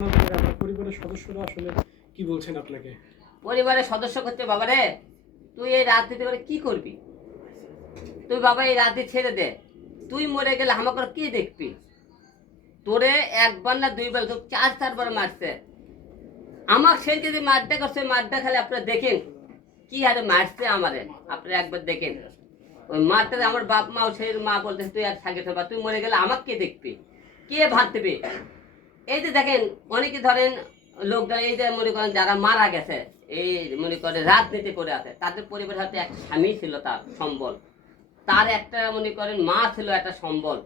আপনার পরিবারের সদস্যরা আসলে কি বলছেন আপনাকে? পরিবারের সদস্য করতে বাবারে, তুই এই রাজনীতি করে কি করবি? তুই বাবা এই রাজনীতি ছেড়ে দে। তুই মরে গেলে আমাকে কি দেখবি? তোরে একবার না দুইবার, তো 4-4 বার মারছে। আমার সে যদি মারটা করছে, মারটা খালি আপনারা দেখেন কি হারে মারছে আমারে। আপনারা একবার দেখেন ওই মারটা, আমার বাপ মাও সেই মা বলতেছে তুই আর থাকে বা তুই মরে গেলে আমাকে কে দেখবি, কে ভাত দেবে? এই যে দেখেন অনেকে ধরেন লোকজন, এই যে মনে করেন যারা মারা গেছে, এই মনে করে রাজনীতি করে আছে, তাদের পরিবারে হয়তো একটা স্বামী ছিল তার সম্বল, তার একটা মনে করেন মা ছিল একটা সম্বল।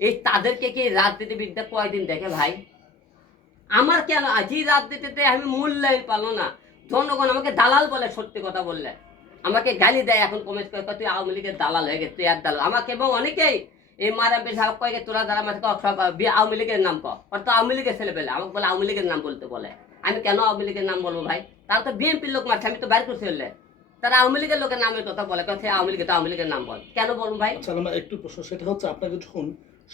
এই তাদেরকে কি রাজনীতিবিদরা কয়দিন দেখে ভাই? আমার কেন আজই রাজনীতিতে আমি মূল্যায়ন পালো না? জনগণ আমাকে দালাল বলে, সত্যি কথা বললে আমাকে গালি দেয়। এখন কমেন্ট করে তুই আওয়ামী লীগের দালাল হয়ে গেছে, তুই আর দালাল আমাকে, এবং অনেকেই এই মারা বেশ কয়েক তোরা যারা আমাকে সব আওয়ামী লীগের নাম কর, তো আওয়ামী লীগের ছেলে পেলে আমাকে বলে আওয়ামী লীগের নাম বলতে বলে। আমি কেন আওয়ামী লীগের নাম বলবো ভাই? তারা তো বিএনপির লোক মারছে, আমি তো বাইর করছি হলে তারা আওয়ামী লীগের লোকের নামের কথা বলে, কথা আওয়ামী লীগের, আওয়ামী লীগের নাম বল, কেন বলবো ভাই? আচ্ছা, আমার একটু প্রশ্ন, সেটা হচ্ছে আপনাকে যখন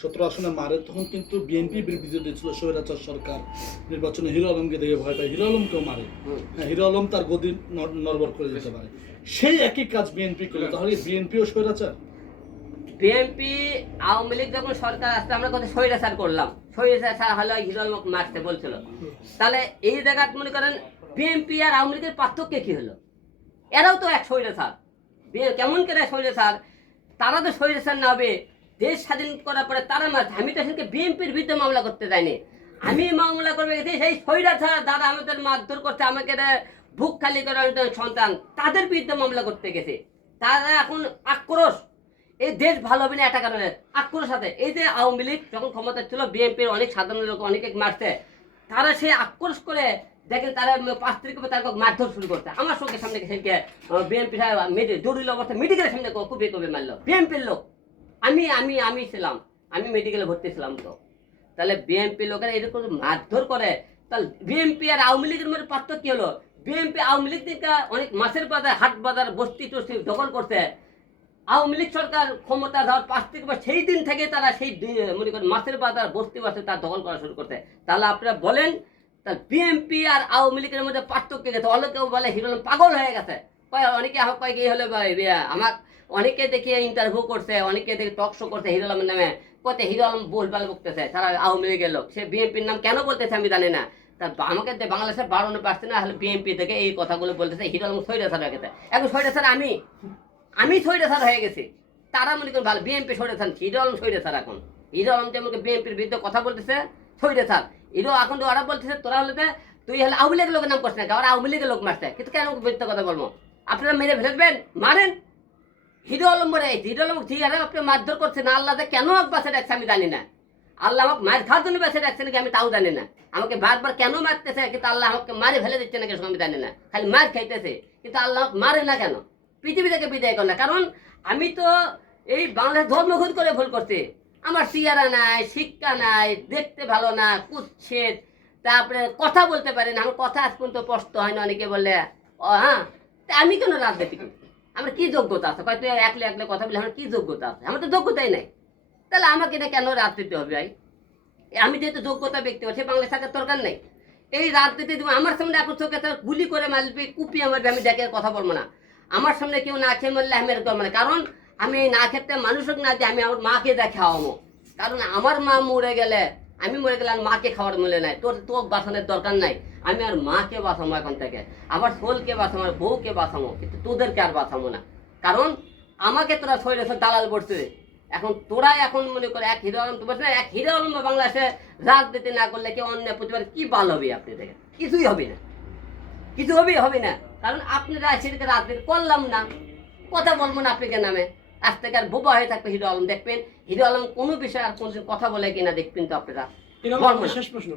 17 আসনে মারে তখন কিন্তু বিএনপি বিরোধী ছিল স্বৈরাচার সরকার, নির্বাচনে হিরো আলমকে দেখে ভয় পায়, হিরো আলমকেও মারে। হ্যাঁ, হিরো আলম তার গদি নড়বড় করে দিতে পারে, সেই একই কাজ বিএনপি করলো, তাহলে বিএনপিও স্বৈরাচার? বিএনপি আওয়ামী লীগ যখন সরকার আসতে আমরা কত স্বৈরাচার করলাম, স্বৈরাচার হলো হিরো আলম মারতে বলছিল। তাহলে এই জায়গা মনে করেন বিএনপি আর আওয়ামী লীগের পার্থক্য কি হলো? এরাও তো এক স্বৈরাচার। কেমন করে স্বৈরাচার? তারা তো স্বৈরাচার না হবে, দেশ স্বাধীন করার পরে তারা মারছে। আমি তো সেদিনকে বিএনপির বিরুদ্ধে মামলা করতে যাইনি, আমি মামলা করবে গেছি সেই স্বৈরাচার যারা আমাদের মারধর করছে, আমাকে বুক খালি করে সন্তান, তাদের বিরুদ্ধে মামলা করতে গেছে। তারা এখন আক্রোশ, এই দেশ ভালো হবে না একটা কারণে আক্রোশ সাথে। এই যে আওয়ামী লীগ যখন ক্ষমতা ছিল, বিএনপির অনেক সাধারণ লোক অনেকে মারছে, তারা সে আক্রোশ করে দেখেন তারা 5 তারিখে তার মারধর শুরু করছে। আমার চোখের সামনে সেদিকে বিএনপি জরুরি অবস্থা মেডিকেলের সামনে কবে কবে মারলো বিএনপির লোক। আমি ছিলাম, আমি মেডিকেলে ভর্তি ছিলাম। তো তাহলে বিএনপি লোকেরা এরকম মারধর করে, তাহলে বিএনপি আর আওয়ামী লীগের মধ্যে পার্থক্য কি হলো? বিএনপি আওয়ামী লীগ থেকে অনেক মাছের বাজার, হাট বাজার, বস্তি টস্তি দখল করছে। আওয়ামী লীগ সরকার ক্ষমতা ধর 5 থেকে সেই দিন থেকে তারা সেই মনে করেন মাছের বাজার, বস্তি বাজার তার দখল করা শুরু করতে। তাহলে আপনারা বলেন, তাহলে বিএনপি আর আওয়ামী লীগের মধ্যে পার্থক্য গেছে। অনেকেও বলে হিরো আলম পাগল হয়ে গেছে, অনেকে আমার কয়েক এই হলে আমার অনেকে দেখে ইন্টারভিউ করছে, অনেকে দেখে টক শো করছে হিরো আলমের নামে, কত হিরো আলম বলবাল বলতেছে তারা আওয়ামী লীগের লোক। সে বিএনপির নাম কেন বলতেছে আমি জানি না। তার আমাকে বাংলাদেশের 52% হলে বিএনপি থেকে এই কথাগুলো বলতেছে হিরো আলম স্বৈরাচার হয়ে গেছে। এখন স্বৈরাচার আমি স্বৈরাচার হয়ে গেছি, তারা মনে করেন ভালো বিএনপি স্বৈরাচার, হিরো আলম স্বৈরাচার। এখন হিরো আলম যেমন বিএনপির বিরুদ্ধে কথা বলতেছে স্বৈরাচার, হিরো এখন তো ওরা বলতেছে তোরা হলে তুই হলে আওয়ামী লীগের লোকের নাম করছে না, ওরা আওয়ামী লীগের লোক মারছে, কিন্তু কেন বিরুদ্ধে কথা বলবো? আপনারা মেরে ফেলবেন, মারেন। হিরো আলম বলে হিরো আলম জিয়ারা আপনি মারধর করছে না, আল্লাহ কেন বাসে রাখছে আমি জানি না। আল্লাহ আমাকে মার খাওয়ার জন্য বাসে রাখছে নাকি আমি তাও জানি না। আমাকে বারবার কেন মারতেছে, কিন্তু আল্লাহ আমাকে মারে ফেলে দিচ্ছে নাকি আমি জানি না। খালি মার খাইতেছে, কিন্তু আল্লাহ মারে না কেন? পৃথিবী থেকে বিদায় করে না। কারণ আমি তো এই বাংলাদেশ ধর্মঘট করে ভুল করছি। আমার চেহারা নাই, শিক্ষা নাই, দেখতে ভালো না, কুচ্ছেদ, তারপরে কথা বলতে পারি না, আমার কথা আজ পর্যন্ত স্পষ্ট হয় না। অনেকে বললে হ্যাঁ, আমি কেন রাজনীতি করি? আমার কি যোগ্যতা আছে? হয়তো একলে একলে কথা বলে আমার কি যোগ্যতা আছে? আমার তো যোগ্যতাই নাই। তাহলে আমাকে এটা কেন রাজনীতি হবে ভাই? আমি যেহেতু যোগ্যতা ব্যক্তি সে বাংলাদেশ থাকার দরকার নেই। এই রাজনীতি আমার সামনে এখন চোখে গুলি করে মারবি, কুপিয়ে মারবি, আমি দেখে কথা বলবো না। আমার সামনে কেউ না খেয়ে মরলে আমি এরকম মানে, কারণ আমি না খেতে মানুষক না দিয়ে আমি আমার মাকে যা খাওয়াবো। কারণ আমার মা মরে গেলে, আমি মরে গেলে আর মাকে খাওয়ার মূল্য নাই। তোর বাঁচানোর দরকার নাই, আমি আর মাকে বাঁচাবো এখন থেকে, আবার সোলকে বাঁচাবো, আর বউকে বাঁচাবো, কিন্তু তোদেরকে আর বাঁচাবো না। কারণ আমাকে তোরা শরীরে দালাল বলছে। এখন তোরা এখন মনে করে এক হিরো আলম, তোমার এক হিরো আলম বাংলাদেশে রাজনীতি না করলে কি অন্য প্রতিবার কি ভালো হবে? আপনি দেখেন কিছুই হবে না, কিছু হবে না। কারণ আপনারা সেদিকে রাজনীতি করলাম না, কথা বলবো না আপনাকে নামে। আজ থেকে আর বোবা হয়ে থাকবে হিরো আলম। দেখবেন হিরো আলম কোনো বিষয়ে আর কোনদিন কথা বলে কিনা দেখবেন তো আপনারা। শেষ প্রশ্ন,